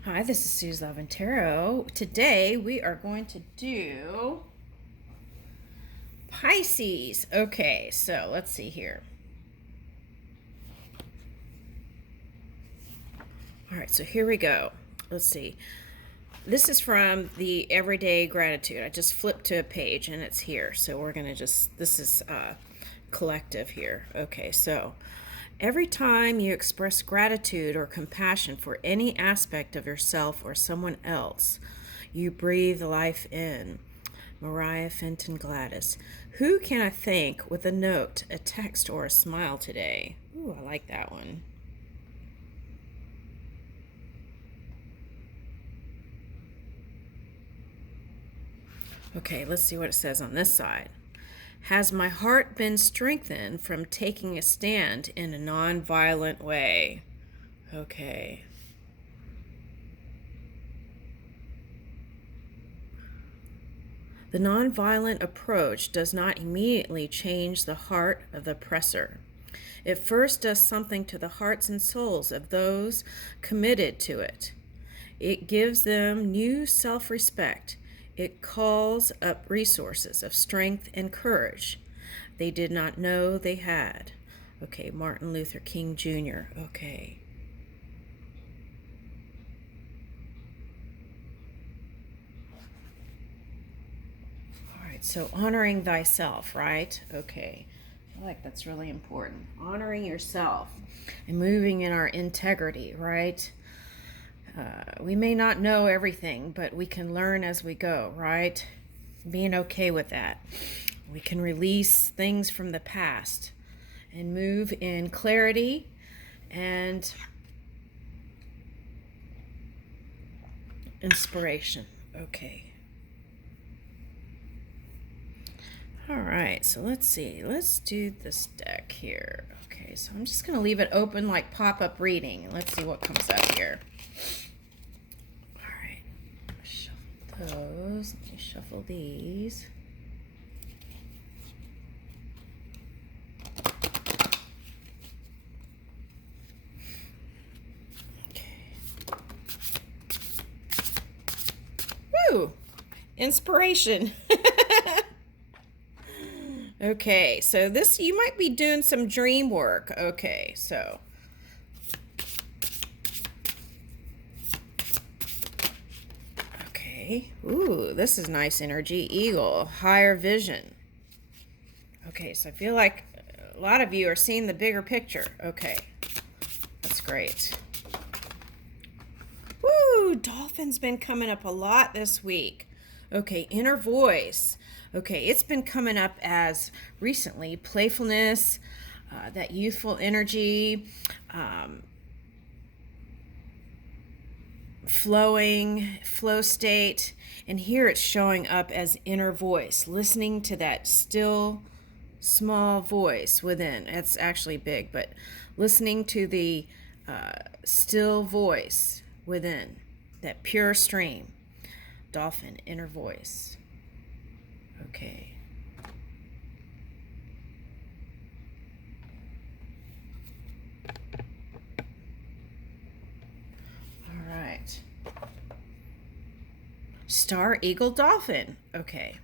Hi, this is Sue's Love and Tarot. Today we are going to do Pisces. Okay, so let's see here. All right, so here we go. Let's see. This is from the Everyday Gratitude. I just flipped to a page and it's here. So we're going to this is collective here. Okay, so every time you express gratitude or compassion for any aspect of yourself or someone else, you breathe life in. Mariah Fenton Gladys. Who can I thank with a note, a text, or a smile today? Ooh, I like that one. Okay, let's see what it says on this side. Has my heart been strengthened from taking a stand in a non-violent way? Okay. The nonviolent approach does not immediately change the heart of the oppressor. It first does something to the hearts and souls of those committed to it. It gives them new self-respect. It calls up resources of strength and courage they did not know they had. Okay, Martin Luther King Jr. Okay. All right, so honoring thyself, right? Okay. I feel like that's really important. Honoring yourself and moving in our integrity, right? We may not know everything, but we can learn as we go, right? Being okay with that. We can release things from the past and move in clarity and inspiration. Okay. All right, so let's see. Let's do this deck here. Okay, so I'm just going to leave it open like pop-up reading. And let's see what comes up here. All right, shuffle those. Let me shuffle these. Okay. Woo! Inspiration. Okay, so this, you might be doing some dream work. Okay, so. Okay, ooh, this is nice energy. Eagle, higher vision. Okay, so I feel like a lot of you are seeing the bigger picture. Okay, that's great. Woo, dolphin's been coming up a lot this week. Okay, inner voice. Okay, it's been coming up as recently playfulness, that youthful energy, flow state, and here it's showing up as inner voice, listening to that still small voice within. It's actually big, but listening to the still voice within, that pure stream. Dolphin, inner voice. Okay. All right. Star, eagle, dolphin. Okay.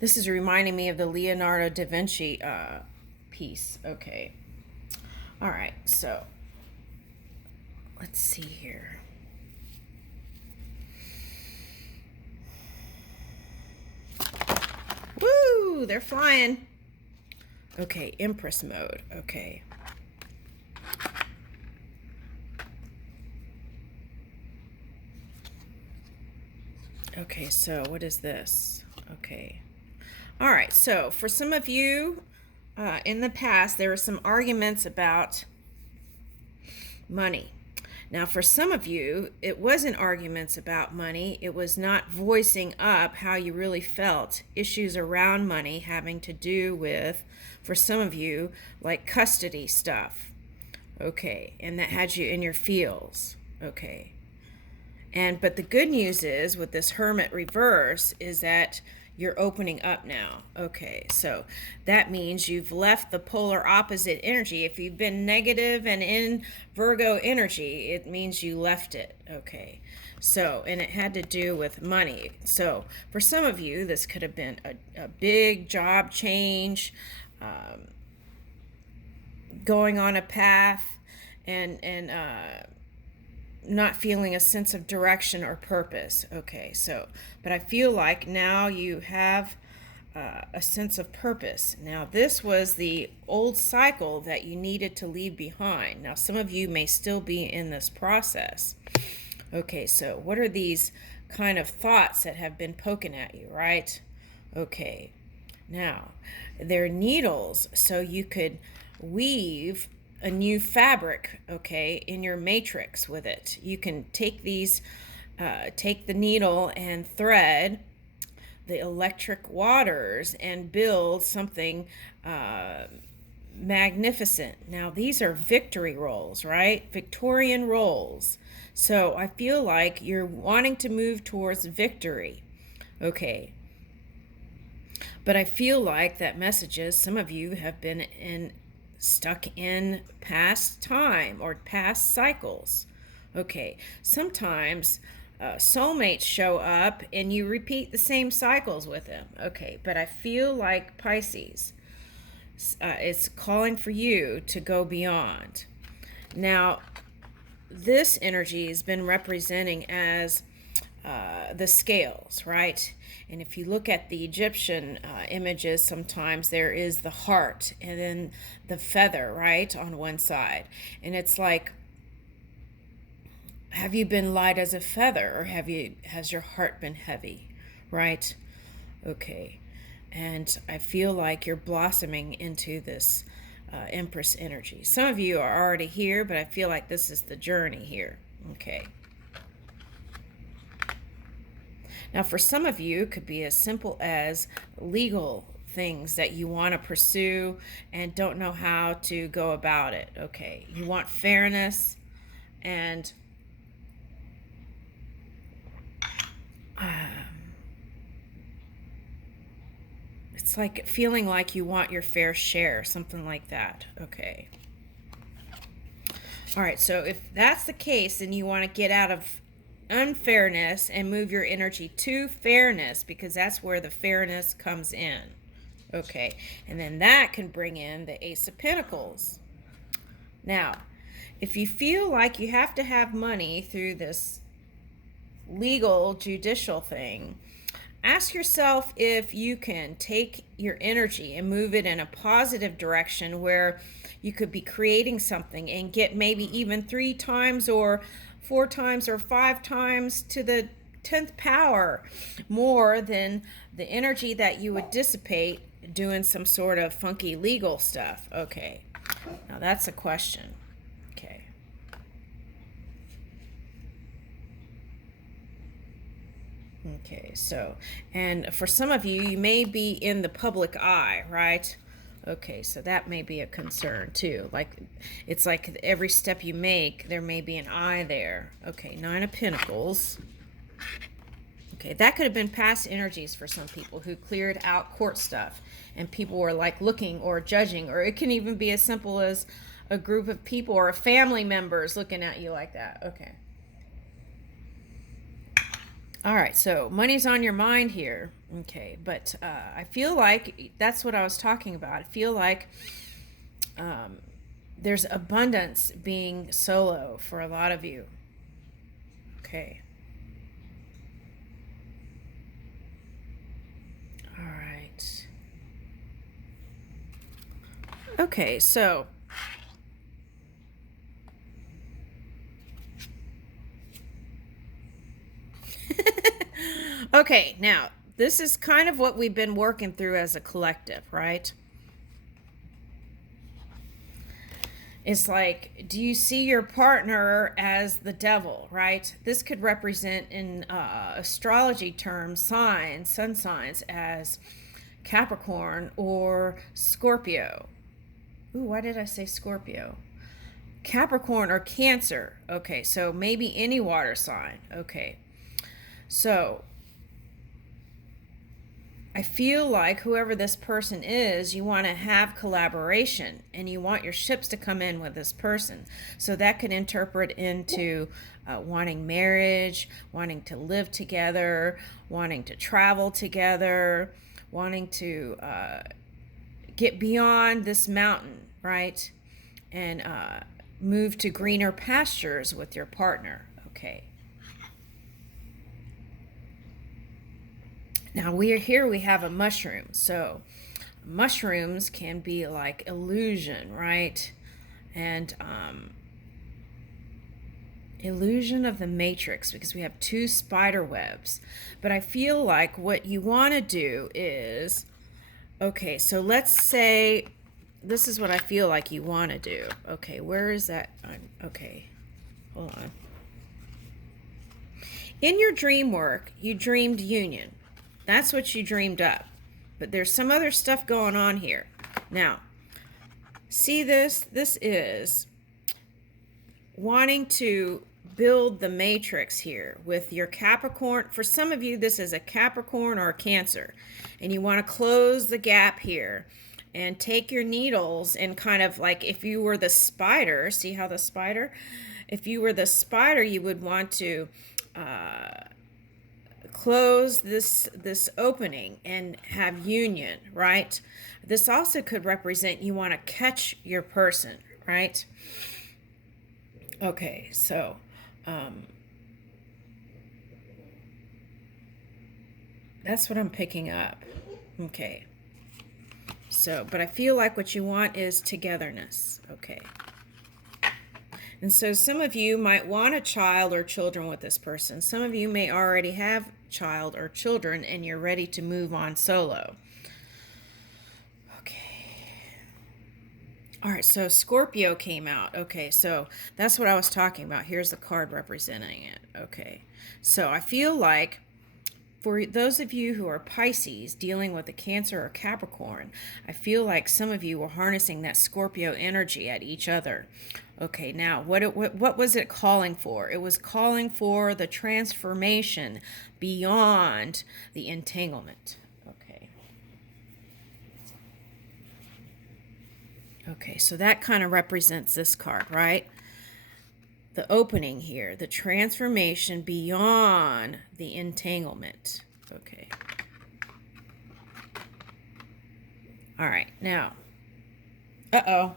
This is reminding me of the Leonardo da Vinci piece. Okay. All right, so let's see here. Woo, they're flying. Okay, Empress mode. Okay. Okay, so what is this? Okay. All right, so for some of you, in the past, there were some arguments about money. Now, for some of you, it wasn't arguments about money. It was not voicing up how you really felt. Issues around money having to do with, for some of you, like custody stuff. Okay, and that had you in your feels. Okay. But the good news is with this Hermit reverse is that you're opening up now. Okay, so that means you've left the polar opposite energy. If you've been negative and in Virgo energy, it means you left it. Okay, so, and it had to do with money. So for some of you, this could have been a big job change, going on a path, and not feeling a sense of direction or purpose. Okay, so, but I feel like now you have a sense of purpose. Now, this was the old cycle that you needed to leave behind. Now, some of you may still be in this process. Okay, so what are these kind of thoughts that have been poking at you, right? Okay, now, they're needles, so you could weave a new fabric, okay, in your matrix with it. You can take these, take the needle and thread the electric waters and build something magnificent. Now, these are victory rolls, right? Victorian rolls. So I feel like you're wanting to move towards victory. Okay. But I feel like that messages, some of you have been stuck in past time or past cycles. Okay, sometimes soulmates show up and you repeat the same cycles with them. Okay, but I feel like Pisces, it's calling for you to go beyond. Now, this energy has been representing as the scales, right? And if you look at the Egyptian images, sometimes there is the heart and then the feather, right, on one side. And it's like, have you been light as a feather, or has your heart been heavy, right? Okay. And I feel like you're blossoming into this Empress energy. Some of you are already here, but I feel like this is the journey here. Okay. Now, for some of you, it could be as simple as legal things that you want to pursue and don't know how to go about it. Okay, you want fairness, and it's like feeling like you want your fair share, something like that. Okay. All right, so if that's the case, then you want to get out of unfairness and move your energy to fairness, because that's where the fairness comes in. Okay, and then that can bring in the Ace of Pentacles. Now, if you feel like you have to have money through this legal judicial thing, ask yourself if you can take your energy and move it in a positive direction where you could be creating something and get maybe even 3 times or 4 times or 5 times to the 10th power more than the energy that you would dissipate doing some sort of funky legal stuff. Okay, now that's a question. Okay. Okay, so, and for some of you, you may be in the public eye, right? Okay, so that may be a concern too. Like, it's like every step you make, there may be an eye there. Okay, 9 of Pentacles. Okay, that could have been past energies for some people who cleared out court stuff and people were like looking or judging, or it can even be as simple as a group of people or a family members looking at you like that. Okay. All right, so money's on your mind here. Okay, but I feel like that's what I was talking about. I feel like there's abundance being solo for a lot of you. Okay. All right. Okay, so okay, now this is kind of what we've been working through as a collective, right? It's like, do you see your partner as the devil, right? This could represent in astrology terms, signs, sun signs, as Capricorn or Scorpio. Ooh, why did I say Scorpio? Capricorn or Cancer. Okay, so maybe any water sign. Okay. So I feel like whoever this person is, you want to have collaboration and you want your ships to come in with this person. So that could interpret into wanting marriage, wanting to live together, wanting to travel together, wanting to get beyond this mountain, right? And move to greener pastures with your partner. Okay. Now we have a mushroom. So mushrooms can be like illusion, right? And illusion of the matrix, because we have two spider webs. But I feel like what you want to do is, okay, so let's say this is what I feel like you want to do. Okay, where is that? Okay, hold on. In your dream work, you dreamed union. That's what you dreamed up. But there's some other stuff going on here. Now, see this? This is wanting to build the matrix here with your Capricorn. For some of you, this is a Capricorn or a Cancer. And you want to close the gap here and take your needles and kind of like if you were the spider, see how the spider? If you were the spider, you would want to close this opening and have union, right? This also could represent you want to catch your person, right? Okay, so that's what I'm picking up. Okay. So, but I feel like what you want is togetherness. Okay. And so some of you might want a child or children with this person. Some of you may already have child or children and you're ready to move on solo. Okay. All right, so Scorpio came out. Okay, so that's what I was talking about. Here's the card representing it. Okay. So I feel like for those of you who are Pisces dealing with a Cancer or Capricorn, I feel like some of you were harnessing that Scorpio energy at each other. Okay, now what was it calling for? It was calling for the transformation beyond the entanglement. Okay. Okay, so that kind of represents this card, right? The opening here, the transformation beyond the entanglement. Okay. All right, now. Uh-oh.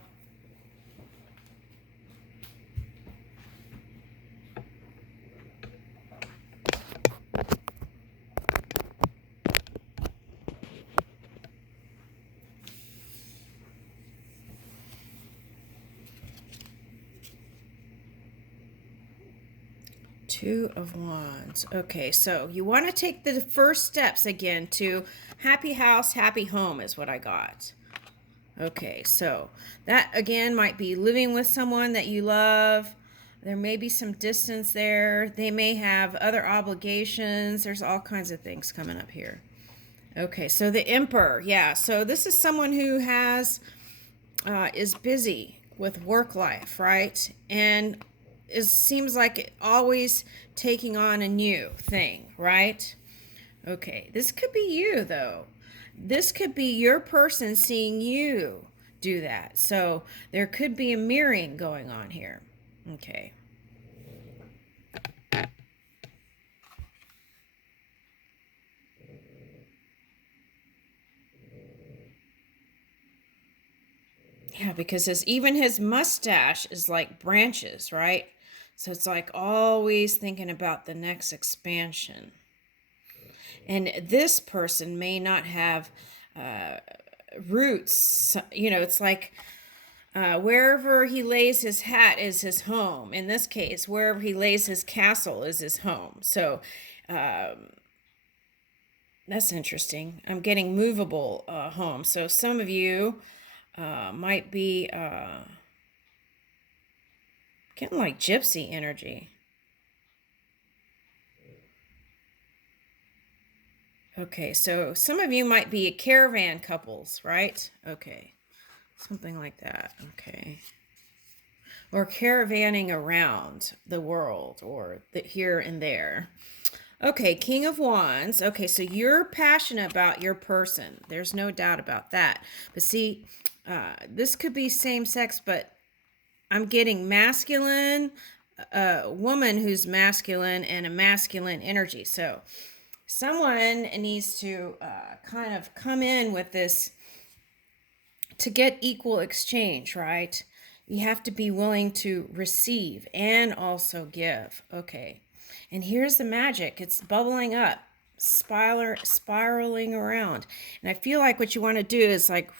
Two of Wands. Okay, so you want to take the first steps again to happy house, happy home is what I got. Okay, so that again might be living with someone that you love. There may be some distance there. They may have other obligations. There's all kinds of things coming up here. Okay, so the Emperor. Yeah, so this is someone who is busy with work life, right? And seems like it always taking on a new thing, right? Okay, this could be you though. This could be your person seeing you do that. So there could be a mirroring going on here. Okay. Yeah, because even his mustache is like branches, right? So it's like always thinking about the next expansion. And this person may not have roots. You know, it's like wherever he lays his hat is his home. In this case, wherever he lays his castle is his home. So that's interesting. I'm getting movable home. So some of you might be getting like gypsy energy. Okay, so some of you might be caravan couples, right? Okay, something like that. Okay. Or caravanning around the world or here and there. Okay, King of Wands. Okay, so you're passionate about your person. There's no doubt about that. But see, this could be same sex, but I'm getting masculine, a woman who's masculine, and a masculine energy. So someone needs to kind of come in with this to get equal exchange, right? You have to be willing to receive and also give. Okay. And here's the magic. It's bubbling up, spiraling around. And I feel like what you want to do is like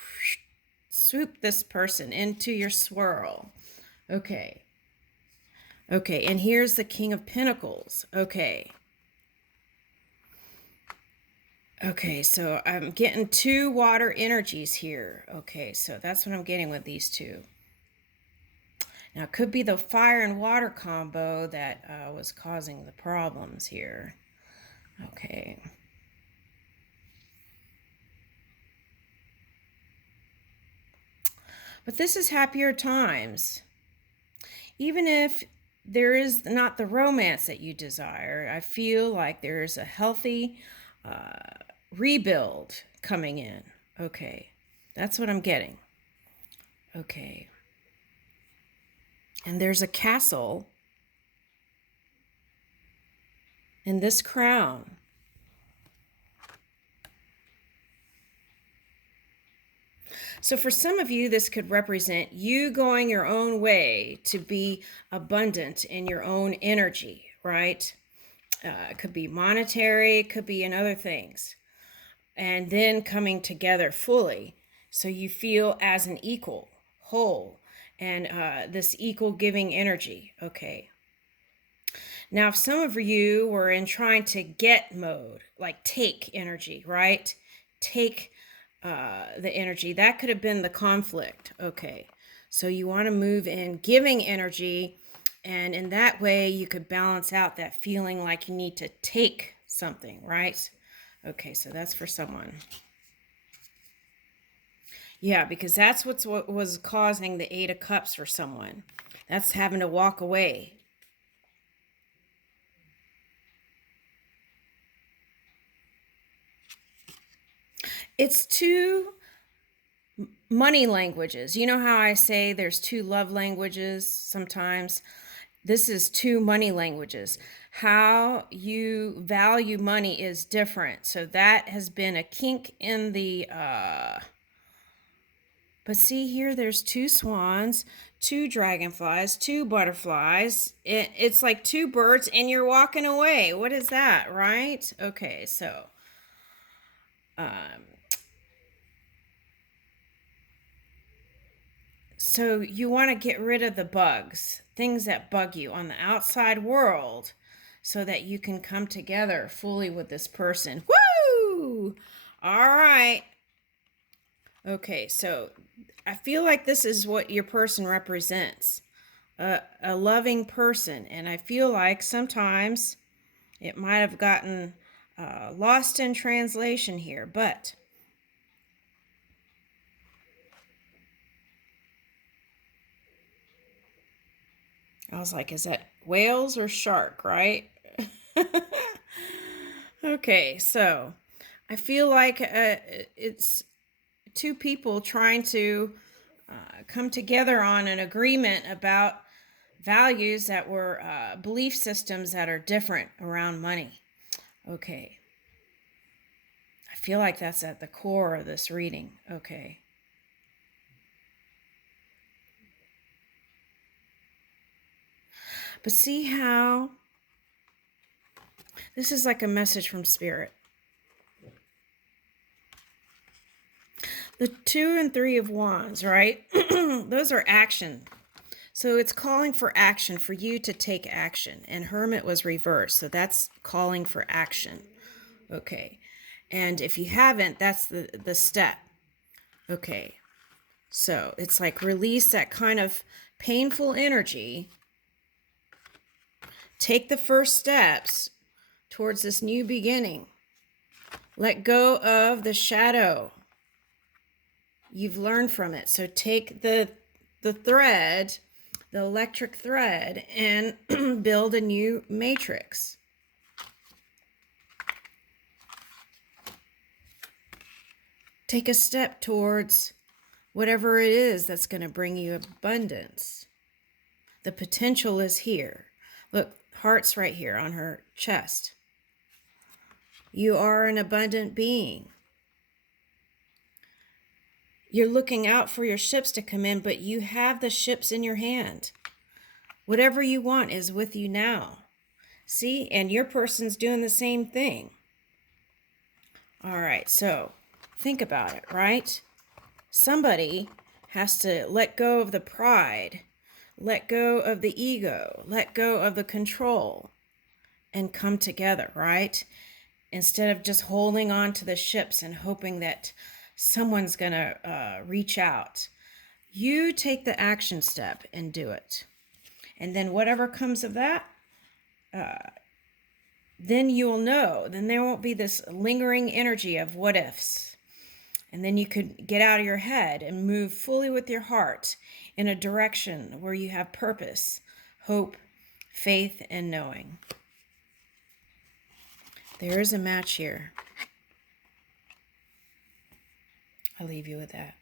swoop this person into your swirl. Okay. Okay. And here's the King of Pentacles. Okay. Okay, so I'm getting two water energies here. Okay, so that's what I'm getting with these two. Now, it could be the fire and water combo that was causing the problems here. Okay. But this is happier times. Even if there is not the romance that you desire, I feel like there's a healthy rebuild coming in. Okay, that's what I'm getting. Okay. And there's a castle in this crown. So for some of you, this could represent you going your own way to be abundant in your own energy, right? It could be monetary, it could be in other things. And then coming together fully so you feel as an equal, whole, and this equal giving energy. Okay. Now, if some of you were in trying to get mode, like take energy, right? Take the energy, that could have been the conflict. Okay. So you want to move in giving energy, and in that way you could balance out that feeling like you need to take something, right? Okay, so that's for someone. Yeah, because that's what was causing the Eight of Cups for someone. That's having to walk away. It's two money languages. You know how I say there's two love languages sometimes? This is two money languages. How you value money is different. So that has been a kink in the but see here, there's two swans, two dragonflies, two butterflies. It's like two birds and you're walking away. What is that, right? Okay, so so you want to get rid of the bugs, things that bug you on the outside world, so that you can come together fully with this person. Woo! All right. Okay, so I feel like this is what your person represents. A loving person, and I feel like sometimes it might have gotten lost in translation here, but I was like, is that whales or shark, right? Okay, so I feel like it's two people trying to come together on an agreement about values that were belief systems that are different around money. Okay. I feel like that's at the core of this reading. Okay. But see how this is like a message from Spirit. The 2 and 3 of Wands, right? Those are action. So it's calling for action, for you to take action. And Hermit was reversed. So that's calling for action. Okay. And if you haven't, that's the step. Okay. So it's like release that kind of painful energy. Take the first steps towards this new beginning. Let go of the shadow. You've learned from it. So take the thread, the electric thread, and build a new matrix. Take a step towards whatever it is that's going to bring you abundance. The potential is here. Look, heart's right here on her chest. You are an abundant being. You're looking out for your ships to come in, but you have the ships in your hand. Whatever you want is with you now. See? And your person's doing the same thing. All right, so think about it, right? Somebody has to let go of the pride, let go of the ego, let go of the control, and come together, right? Instead of just holding on to the ships and hoping that someone's going to reach out. You take the action step and do it. And then whatever comes of that, then you'll know. Then there won't be this lingering energy of what ifs. And then you could get out of your head and move fully with your heart in a direction where you have purpose, hope, faith, and knowing. There is a match here. I'll leave you with that.